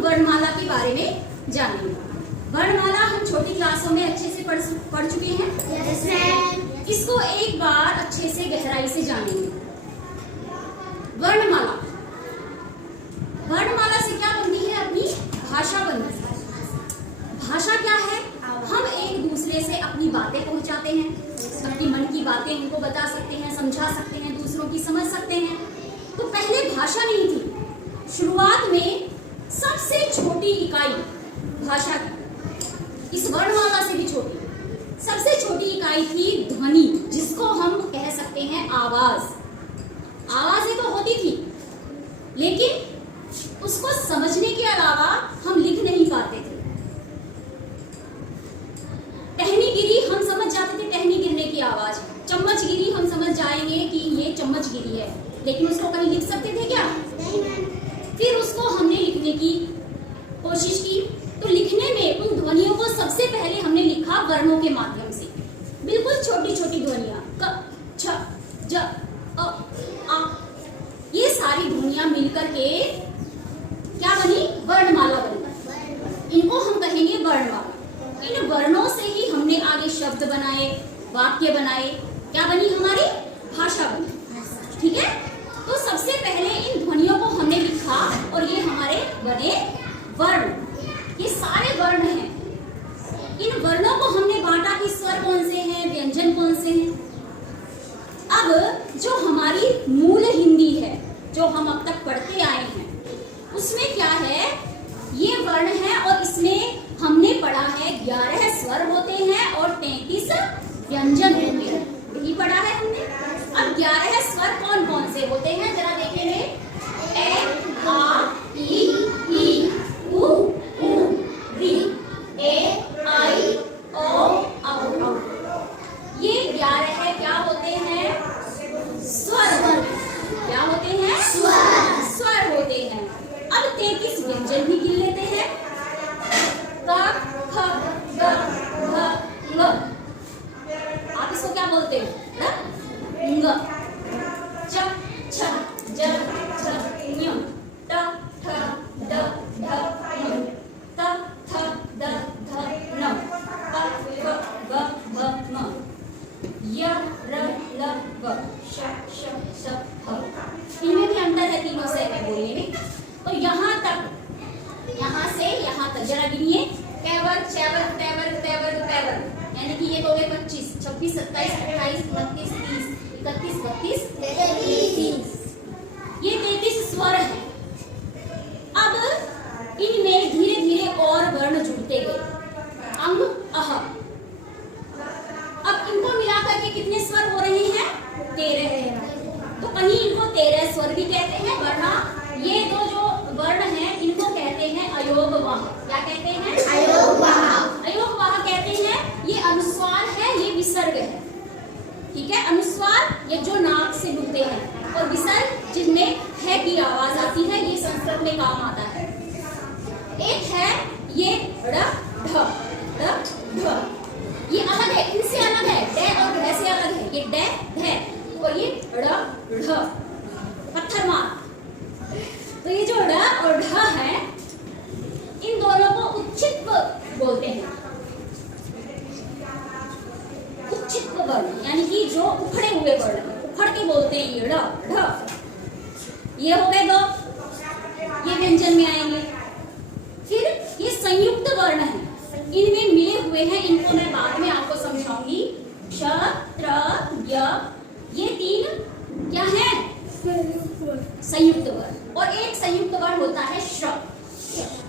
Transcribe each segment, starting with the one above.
वर्णमाला के बारे में जानेंगे। वर्णमाला हम छोटी क्लासों में अच्छे से पढ़ चुके हैं। yes, इसको एक बार अच्छे से गहराई से जानेंगे। वर्णमाला, वर्णमाला से क्या बनती है? अपनी भाषा बनती है। भाषा क्या है? हम एक दूसरे से अपनी बातें पहुंचाते हैं, अपनी मन की बातें उनको बता सकते हैं, समझा सकते हैं, दूसरों की समझ सकते हैं। तो पहले भाषा नहीं थी। शुरुआत में सबसे छोटी इकाई भाषा की, इस वर्णमाला से भी छोटी, सबसे छोटी इकाई थी ध्वनि, जिसको हम कह सकते हैं आवाज। आवाजें तो होती थी, लेकिन उसको समझने के अलावा हम लिख नहीं पाते थे। टहनी गिरी हम समझ जाते थे, टहनी गिरने की आवाज। चम्मच गिरी हम समझ जाएंगे कि ये चम्मच गिरी है, लेकिन उसको कहीं लिख सकते थे क्या? नहीं। फिर उसको हमने लिखने की कोशिश की, तो लिखने में उन ध्वनियों को सबसे पहले हमने लिखा वर्णों के माध्यम से। बिल्कुल छोटी छोटी ध्वनियां, क, छ, ज, अ, आ, ये सारी ध्वनियां मिलकर के क्या बनी? वर्णमाला बनी। इनको हम कहेंगे वर्णमाला। इन वर्णों से ही हमने आगे शब्द बनाए, वाक्य बनाए, क्या बनी? हमारी भाषा बनी। ठीक है, तो सबसे पहले इन ध्वनियों को हमने लिखा और ये हमारे बने वर्ण। ये सारे वर्ण हैं। इन वर्णों को हमने बांटा कि स्वर कौन से हैं, व्यंजन कौन से हैं। अब जो हमारी मूल हिंदी है, जो हम अब तक पढ़ते आए हैं, उसमें क्या है? ये वर्ण है और इसमें हमने पढ़ा है 11 स्वर होते हैं और 33 व्यंजन होते हैं। यही पढ़ा है हमने। अब 11 स्वर कौन कौन से होते हैं जरा देखेंगे। ए, आ, ई, उ, री, ए, आई, ओ, औ। ये 11 क्या होते हैं? स्वर। क्या होते हैं? स्वर होते हैं। अब 33 व्यंजन भी गिन लेते हैं। क, ख, ग, घ, ङ। आप इसको क्या बोलते हैं? ङ, च, छ, ज, झ, ञ, ट, ठ, ड, ढ, ण, त, थ, द, ध, न, प, फ, ब, भ, म, य, र, ल, व, श, श, ह। इनमें भी अंतर है तीनों से बोलने में। तो यहाँ तक, यहाँ से यहाँ तक जरा गिनिए। कैवर, चैवर, तैवर, तैवर, पैवर, यानी कि ये तो हो गए 25, 26, 27, 28, 29, 30, 31, 32, 33। ये 33 स्वर हैं। अब इनमें धीरे धीरे और वर्ण जुड़ते गए। अंग, अह। अब इनको मिलाकर के कितने स्वर हो रहे हैं? 13। तो कहीं इनको 13 स्वर भी कहते हैं, वरना ये दो जो वर्ण हैं इनको कहते हैं अयोगवाह। क्या कहते हैं? अयोगवाह। अयोगवाह कहते हैं। ये अनुस्वार है, ये विसर्ग है। ठीक है, अनुस्वार ये जो नाक से मिलते हैं, और विसर्ग जिनमें है की आवाज आती है, ये संस्कृत में काम आता है। एक है ये ड़, ढ, ड़, ढ। ये अलग है, इनसे अलग है। ड और ढ से अलग है। ये ड, ढ और ये ड़, ढ। पत्थर मार। तो ये जो ड़ और ढ है, इन दोनों को उच्छित्त बोलते हैं। उच्छित्त वर्ण यानी कि जो उखड़े हुए वर्ण, उखड़ के बोलते हैं। ये ड़, ढ, ये हो गए दो, ये व्यंजन में आएंगे। फिर ये संयुक्त वर्ण है, इनमें मिले हुए हैं। इनको मैं बाद में आपको समझाऊंगी। क्ष, त्र, य, ये 3 क्या है? संयुक्त वर्ण। और एक संयुक्त वर्ण होता है श्र।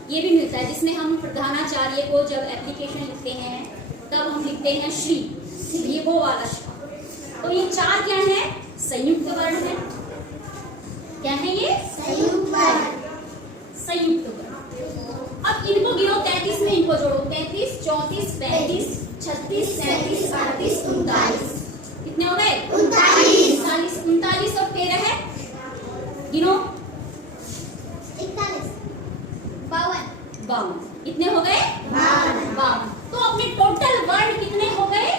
ये भी मिलता है, जिसमें हम प्रधानाचार्य को जब एप्लीकेशन लिखते हैं तब हम लिखते हैं श्री, ये वो वाला श्र। तो ये 4 क्या है? संयुक्त वर्ण है। क्या है ये? संयुक्त वर्ण। संयुक्त वर्ण। अब इनको गिनो, 33 में इनको जोड़ो। 33, 34, 35, 36, 37, 38, 39। कितने हो गए? 39। 39 और 13 है, गिनो। 41, 52। कितने हो गए? 52। तो अपने टोटल वर्ण कितने हो गए?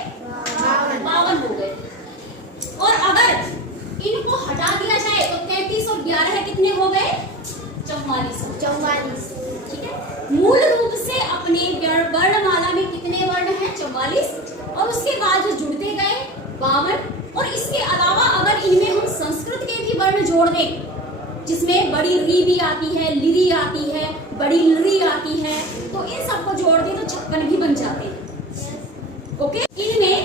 52 हो गए। और अगर इनको हटा दिया जाए तो 33 और 11 कितने हो गए? 44। ठीक है, मूल रूप से अपने वर्णमाला में कितने वर्ण हैं? 44। और उसके बाद जो जुड़ते गए 52। और इसके अलावा अगर इनमें हम संस्कृत के भी वर्ण जोड़ दें, जिसमें बड़ी री भी आती है, लिरी आती है, बड़ी लरी आती है, तो इन सबको जोड़ दें तो 56 भी बन जाते हैं। ओके, इनमें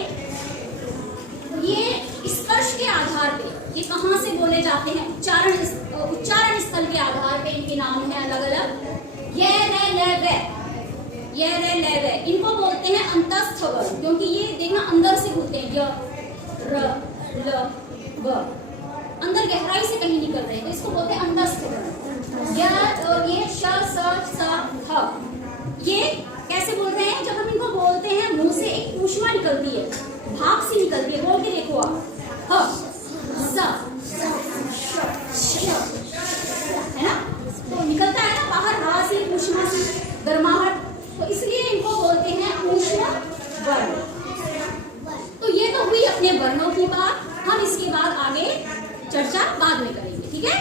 ये स्पर्श के आधार पे ये कहाँ से बोले जाते हैं? उच्चारण स्थल के आधार पे इनके नाम है अलग अलग। ये रे ले वे, ये रे ले वे, इनको बोलते हैं अंतस्थ वर्ण, क्योंकि ये देखना अंदर से होते हैं। य र ल व अंदर गहराई से कहीं निकल रहे हैं, तो इसको बोलते हैं अंतस्थ वर्ण। ये श स स ह, ये कैसे बोल रहे हैं? जब हम इनको बोलते हैं मुंह से एक ऊष्मा निकलती है, भाप सी निकलती है। बोल के देखो आप, ह स श, है ना? तो निकलता है ना बाहर, रा से ऊष्मा सी, गर्माहट, तो इसलिए इनको बोलते हैं ऊष्मा वर्ण। तो ये तो हुई अपने वर्णों की बात। हम इसके बाद आगे चर्चा बाद में करेंगे, ठीक है?